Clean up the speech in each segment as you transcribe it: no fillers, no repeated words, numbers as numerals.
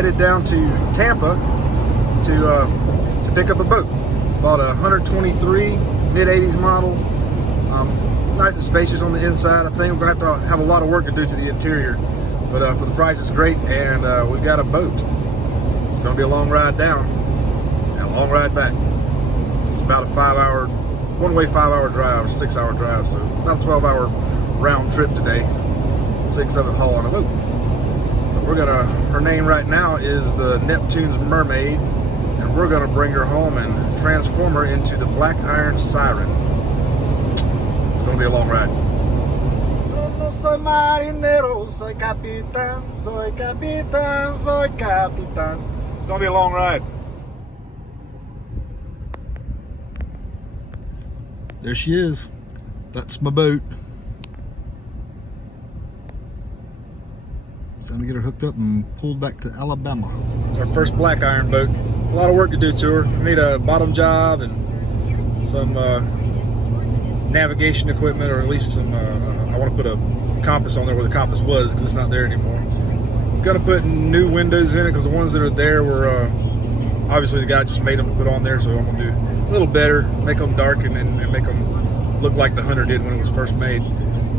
headed down to Tampa to pick up a boat. Bought a 123 mid-80s model. Nice and spacious on the inside. I think we're gonna have a lot of work to do to the interior, but for the price it's great, and we've got a boat. It's gonna be a long ride down and a long ride back. It's about a 5-hour, one-way 5-hour drive, 6-hour drive, so about a 12-hour round trip today. 6 of it haul on a boat. But we're gonna, her name right now is the Neptune's Mermaid, and we're gonna bring her home and transform her into the Black Iron Siren. It's gonna be a long ride. No soy marinero, soy capitán, soy capitán, soy capitán. It's gonna be a long ride. There she is. That's my boat. It's time to get her hooked up and pulled back to Alabama. It's our first black iron boat. A lot of work to do to her. We need a bottom job and some navigation equipment, or at least some, I want to put a compass on there where the compass was, because it's not there anymore. I'm gonna put new windows in it, because the ones that are there were, obviously the guy just made them to put on there, so I'm gonna do a little better, make them darken and make them look like the Hunter did when it was first made.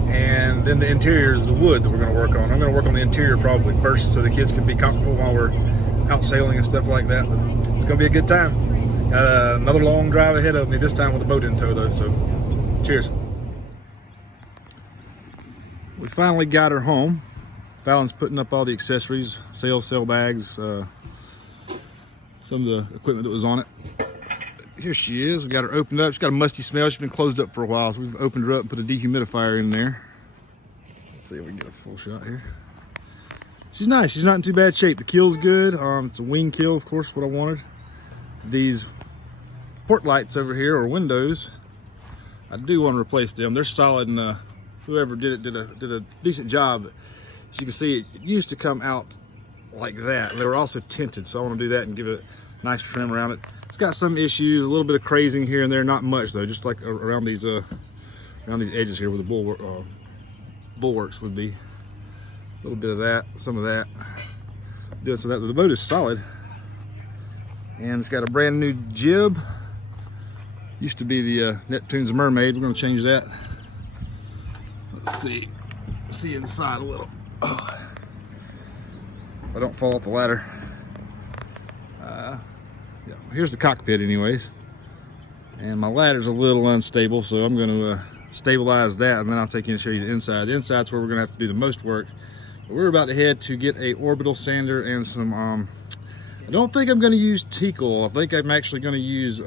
And then the interior is the wood that we're gonna work on. I'm gonna work on the interior probably first, so the kids can be comfortable while we're out sailing and stuff like that. But it's gonna be a good time. Got another long drive ahead of me, this time with a boat in tow though, so cheers. We finally got her home. Fallon's putting up all the accessories, sail bags, some of the equipment that was on it. Here she is. We got her opened up. She's got a musty smell. She's been closed up for a while, so we've opened her up and put a dehumidifier in there. Let's see if we can get a full shot here. She's nice. She's not in too bad shape. The keel's good. It's a wing keel, of course, what I wanted. These port lights over here, or windows, I do want to replace them. They're solid, and whoever did it did a decent job. As you can see, it used to come out like that. They were also tinted, so I want to do that and give it a nice trim around it. It's got some issues, a little bit of crazing here and there, not much though, just like around these edges here where the bulwarks would be. A little bit of that, some of that. Doing so that the boat is solid, and it's got a brand new jib. Used to be the Neptune's Mermaid. We're going to change that. Let's see inside a little. Oh. If I don't fall off the ladder. Yeah, here's the cockpit anyways. And my ladder's a little unstable, so I'm going to stabilize that, and then I'll take you and show you the inside. The inside's where we're going to have to do the most work. But we're about to head to get a orbital sander and some, I don't think I'm going to use teak oil. I think I'm actually going to use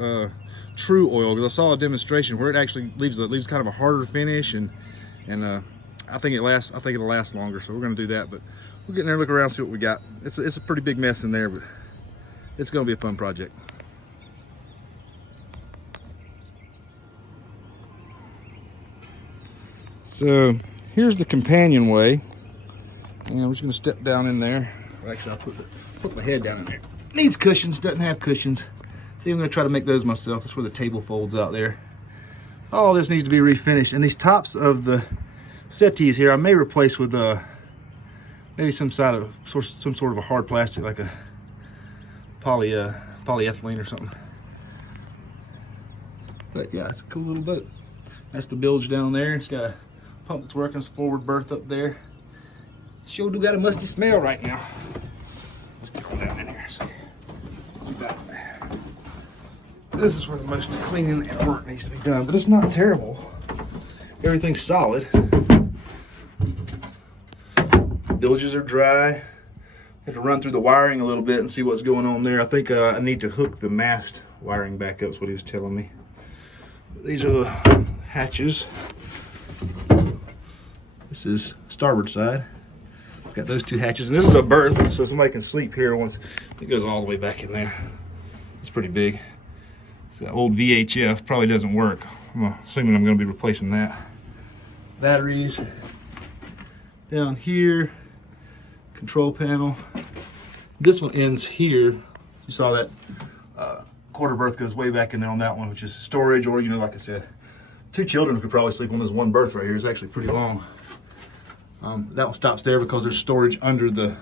true oil, because I saw a demonstration where it actually leaves kind of a harder finish, and I think it'll last longer, so we're going to do that. But we're getting there, look around, see what we got. It's a pretty big mess in there, but it's going to be a fun project. So here's the companionway, and I'm just going to step down in there. Actually, I'll put my head down in there. Needs cushions, doesn't have cushions. See, I'm going to try to make those myself. That's where the table folds out there. All this needs to be refinished, and these tops of the settees here I may replace with maybe some sort of a hard plastic, like a polyethylene or something. But yeah, it's a cool little boat. That's the bilge down there. It's got a pump that's working, it's forward berth up there. Sure do got a musty smell right now. Let's get on down in here. See that. This is where the most cleaning and work needs to be done, but it's not terrible. Everything's solid. Bilges are dry. I have to run through the wiring a little bit and see what's going on there. I think I need to hook the mast wiring back up, is what he was telling me. These are the hatches. This is starboard side. It's got those two hatches, and this is a berth, so somebody can sleep here once. It goes all the way back in there. It's pretty big. It's got old VHF, probably doesn't work. I'm assuming I'm going to be replacing that. Batteries down here. Control panel. This one ends here. You saw that quarter berth goes way back in there on that one, which is storage, or, you know, like I said, 2 children could probably sleep on this one berth right here. It's actually pretty long. That one stops there because there's storage under the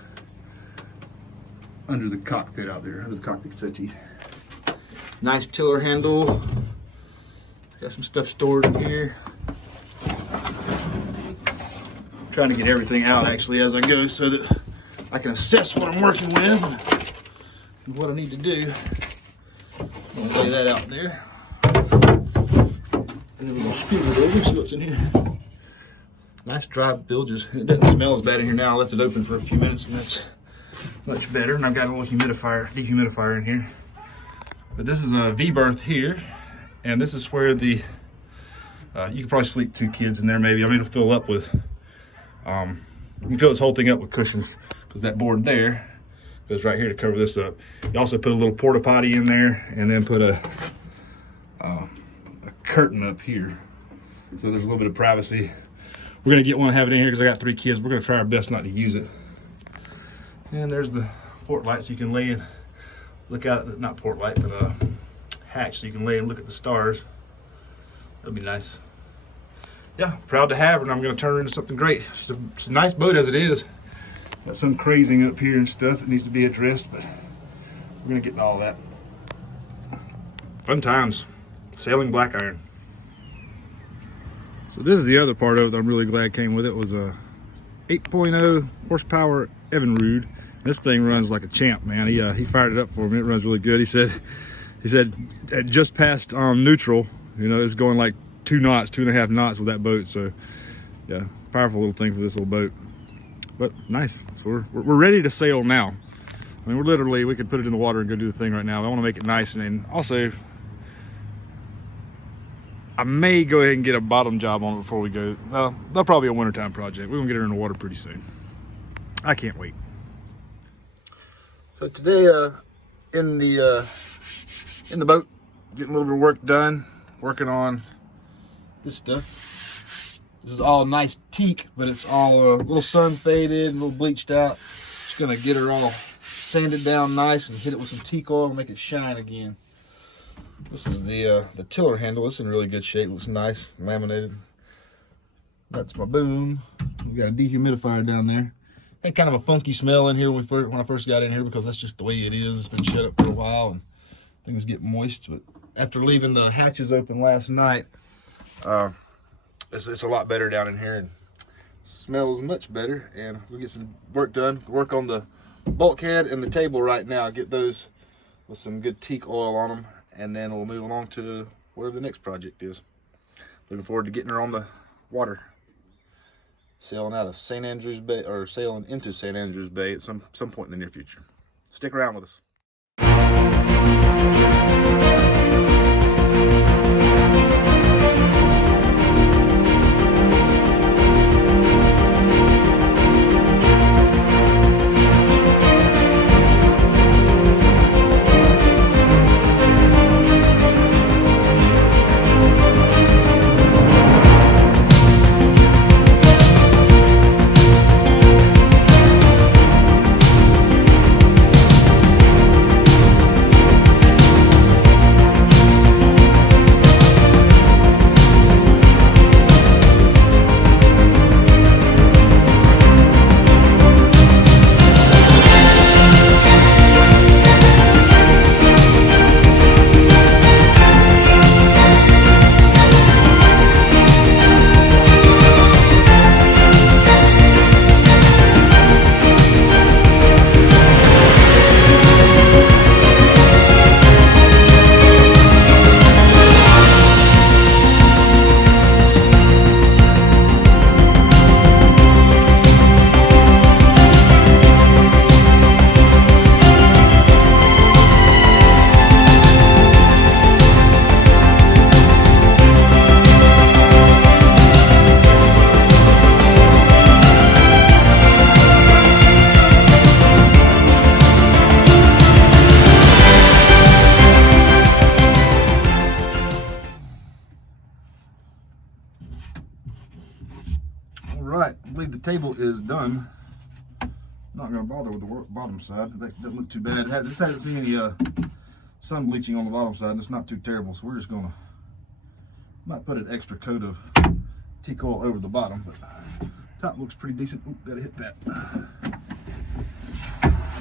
under the cockpit out there, under the cockpit settee. Nice tiller handle. Got some stuff stored in here. I'm trying to get everything out actually as I go so that I can assess what I'm working with and what I need to do. I'm gonna lay that out there. And then we're gonna scoot it over, see what's in here. Nice dry bilges. It doesn't smell as bad in here now. I left it open for a few minutes and that's much better. And I've got a little dehumidifier in here. But this is a V-berth here. And this is where the, you could probably sleep 2 kids in there maybe. I mean, it'll fill up with, you can fill this whole thing up with cushions because that board there goes right here to cover this up. You also put a little porta potty in there and then put a curtain up here. So there's a little bit of privacy. We're gonna get one and have it in here because I got 3 kids. We're gonna try our best not to use it. And there's the port light so you can lay and look out at the, not port light, but hatch so you can lay and look at the stars. That'll be nice. Yeah, proud to have her, and I'm gonna turn her into something great. It's a nice boat as it is. Got some crazing up here and stuff that needs to be addressed, but we're gonna get to all that. Fun times, sailing black iron. So this is the other part of it that I'm really glad came with it. Was a 8.0 horsepower Evinrude. This thing runs like a champ, man. He fired it up for me. It runs really good. He said it just passed neutral. You know, it's going like 2 knots, 2.5 knots with that boat. So yeah, powerful little thing for this little boat. But nice. So we're ready to sail now. I mean, we could put it in the water and go do the thing right now. I want to make it nice, and also I may go ahead and get a bottom job on it before we go. That'll probably be a wintertime project. We're gonna get her in the water pretty soon. I can't wait. So today, in the boat, getting a little bit of work done, working on this stuff. This is all nice teak, but it's all a little sun faded, a little bleached out. Just gonna get her all sanded down nice and hit it with some teak oil and make it shine again. This is the tiller handle. It's in really good shape. Looks nice, laminated. That's my boom. We got a dehumidifier down there. Had kind of a funky smell in here when I first got in here because that's just the way it is. It's been shut up for a while and things get moist. But after leaving the hatches open last night, it's a lot better down in here and smells much better. And we'll get some work done. Work on the bulkhead and the table right now. Get those with some good teak oil on them. And then we'll move along to whatever the next project is. Looking forward to getting her on the water. Sailing out of St. Andrews Bay, or sailing into St. Andrews Bay at some point in the near future. Stick around with us. Alright, I believe the table is done. Not going to bother with the bottom side. That doesn't look too bad. This hasn't seen any sun bleaching on the bottom side, and it's not too terrible, so we're just going to might put an extra coat of teak oil over the bottom, but top looks pretty decent. Oop, gotta hit that.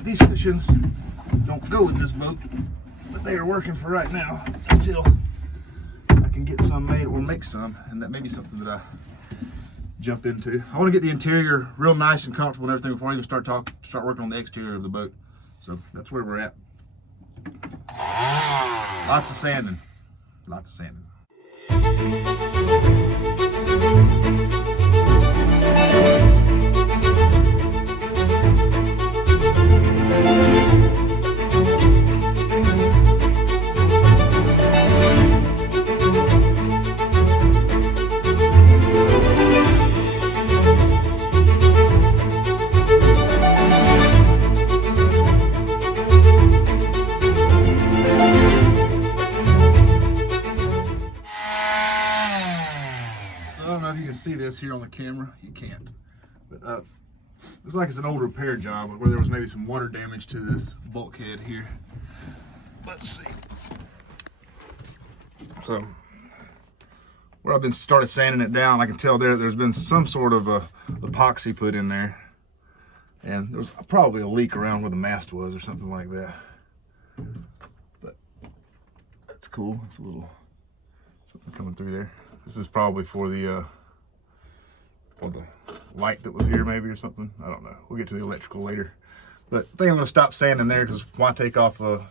These cushions don't go with this boat, but they are working for right now until I can get some made or make some, and that may be something that I jump into. I want to get the interior real nice and comfortable and everything before I even start working on the exterior of the boat. So that's where we're at. Lots of sanding. Lots of sanding. See this here on the camera, you can't, but looks like it's an old repair job where there was maybe some water damage to this bulkhead here. Let's see. So where I've been started sanding it down, I can tell there's been some sort of epoxy put in there, and there was probably a leak around where the mast was or something like that. But that's cool. It's a little something coming through there. This is probably for the light that was here maybe or something. I don't know. We'll get to the electrical later. But I think I'm going to stop sanding there because why take off a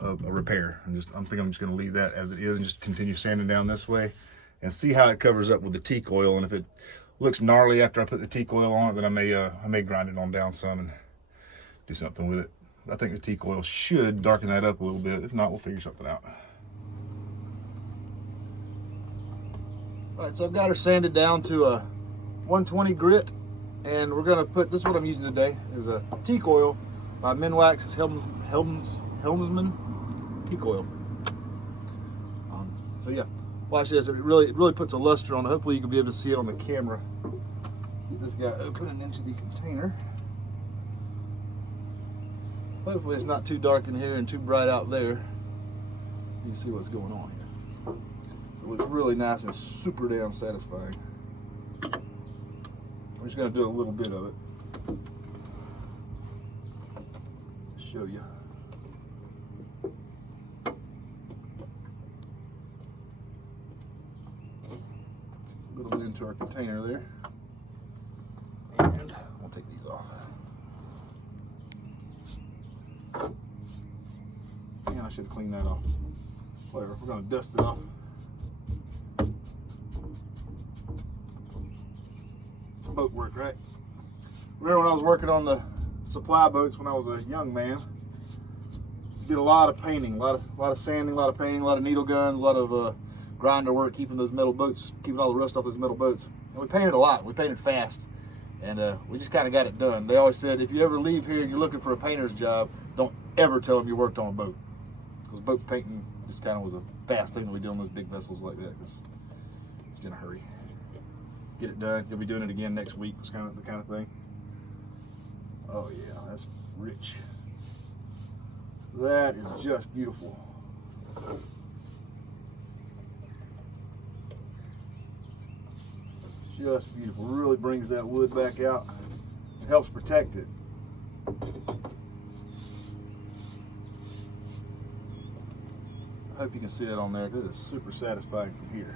repair? I think I'm just going to leave that as it is and just continue sanding down this way and see how it covers up with the teak oil. And if it looks gnarly after I put the teak oil on it, then I may grind it on down some and do something with it. I think the teak oil should darken that up a little bit. If not, we'll figure something out. All right, so I've got her sanded down to a 120 grit, and we're gonna put, this is what I'm using today, is a teak oil by Minwax. It's Helmsman teak oil. So yeah, watch this. It really puts a luster on it. Hopefully you can be able to see it on the camera. Get this guy open and into the container. Hopefully it's not too dark in here and too bright out there. You can see what's going on here. It looks really nice and super damn satisfying. I'm just going to do a little bit of it. Show you. A little bit into our container there. And we'll take these off. And I should clean that off. Whatever, we're going to dust it off. Boat work, right? Remember when I was working on the supply boats when I was a young man? Did a lot of painting, a lot of sanding, a lot of painting, a lot of needle guns, a lot of grinder work, keeping those metal boats, keeping all the rust off those metal boats. And we painted a lot. We painted fast, and we just kind of got it done. They always said if you ever leave here and you're looking for a painter's job, don't ever tell them you worked on a boat, because boat painting just kind of was a fast thing that we did on those big vessels like that. Just in a hurry. Get it done. You'll be doing it again next week. It's kind of the kind of thing. Oh yeah, that's rich. That is just beautiful. Just beautiful. Really brings that wood back out. It helps protect it. I hope you can see it on there. It is super satisfying from here.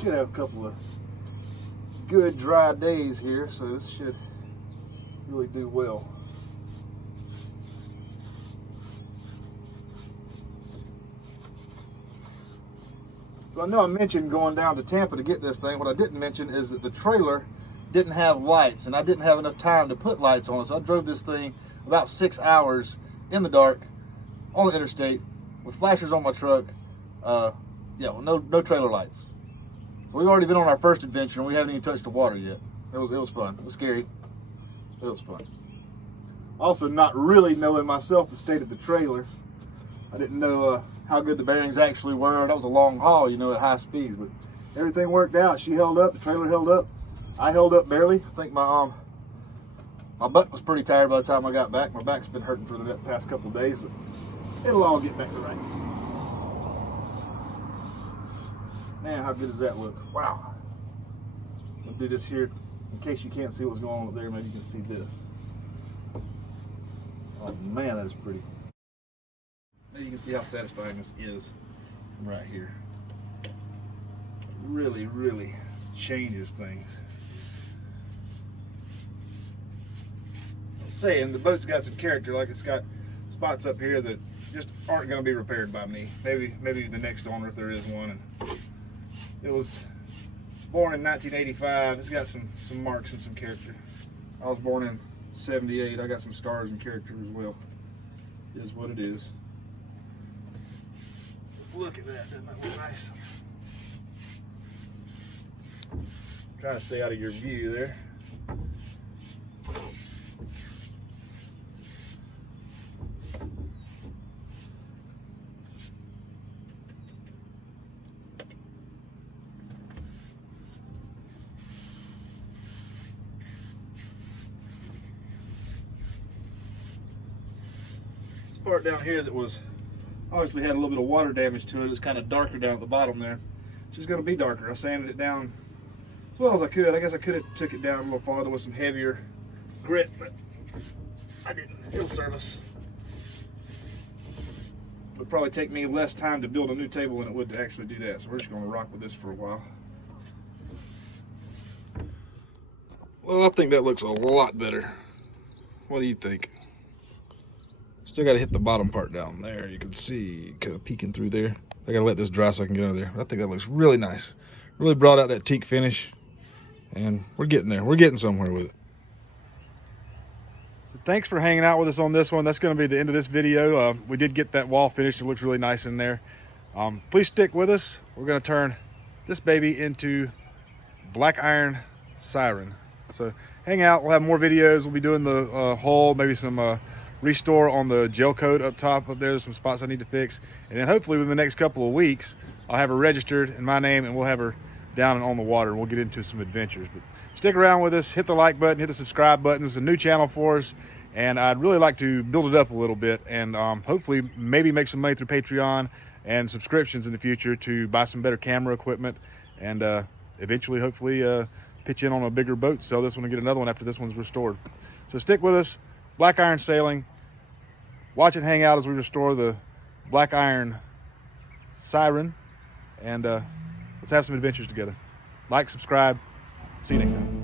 Should have a couple of good dry days here, so this should really do well. So I know I mentioned going down to Tampa to get this thing. What I didn't mention is that the trailer didn't have lights, and I didn't have enough time to put lights on it, so I drove this thing about 6 hours in the dark on the interstate with flashers on my truck. Yeah, well, no trailer lights. So we've already been on our first adventure, and we haven't even touched the water yet. It was fun. It was scary. It was fun. Also, not really knowing myself the state of the trailer. I didn't know how good the bearings actually were. That was a long haul, you know, at high speeds. But everything worked out. She held up. The trailer held up. I held up barely. I think my butt was pretty tired by the time I got back. My back's been hurting for the past couple of days, but it'll all get back to right. Man, how good does that look? Wow. I'll do this here in case you can't see what's going on up there. Maybe you can see this. Oh man, that is pretty. Maybe you can see how satisfying this is from right here. Really, really changes things. I'm saying the boat's got some character, like it's got spots up here that just aren't going to be repaired by me. Maybe the next owner, if there is one. And it was born in 1985. It's got some marks and some character. I was born in 78. I got some scars and character as well. It is what it is. Look at that, doesn't that look nice? Trying to stay out of your view there. This part down here that was obviously had a little bit of water damage to it. It's kind of darker down at the bottom there. It's just going to be darker. I sanded it down as well as I could. I guess I could have took it down a little farther with some heavier grit, but I didn't. It'll serve us. It would probably take me less time to build a new table than it would to actually do that. So we're just going to rock with this for a while. Well, I think that looks a lot better. What do you think? Still got to hit the bottom part down there. You can see kind of peeking through there. I got to let this dry so I can get under there. I think that looks really nice. Really brought out that teak finish. And we're getting there. We're getting somewhere with it. So thanks for hanging out with us on this one. That's going to be the end of this video. We did get that wall finished. It looks really nice in there. Please stick with us. We're going to turn this baby into Black Iron Siren. So hang out. We'll have more videos. We'll be doing the hull, maybe some restore on the gel coat up top up there. There's some spots I need to fix. And then hopefully within the next couple of weeks, I'll have her registered in my name and we'll have her down and on the water and we'll get into some adventures. But stick around with us, hit the like button, hit the subscribe button. This is a new channel for us and I'd really like to build it up a little bit and hopefully maybe make some money through Patreon and subscriptions in the future to buy some better camera equipment and eventually hopefully pitch in on a bigger boat, sell this one and get another one after this one's restored. So stick with us. Black Iron Sailing. Watch and hang out as we restore the Black Iron Siren. And let's have some adventures together. Like, subscribe. See you next time.